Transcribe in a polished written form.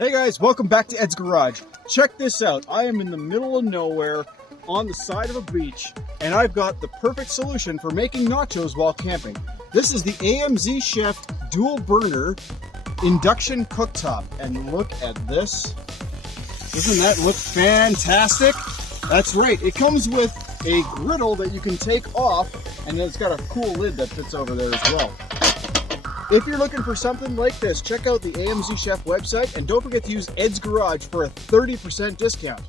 Hey guys, welcome back to Ed's Garage. Check this out. I am in the middle of nowhere on the side of a beach, and I've got the perfect solution for making nachos while camping. This is the Amzchef dual burner induction cooktop, and look at this. Doesn't that look fantastic? That's right, it comes with a griddle that you can take off, and then it's got a cool lid that fits over there as well. If you're looking for something like this, check out the Amzchef website, and don't forget to use Ed's Garage for a 30% discount.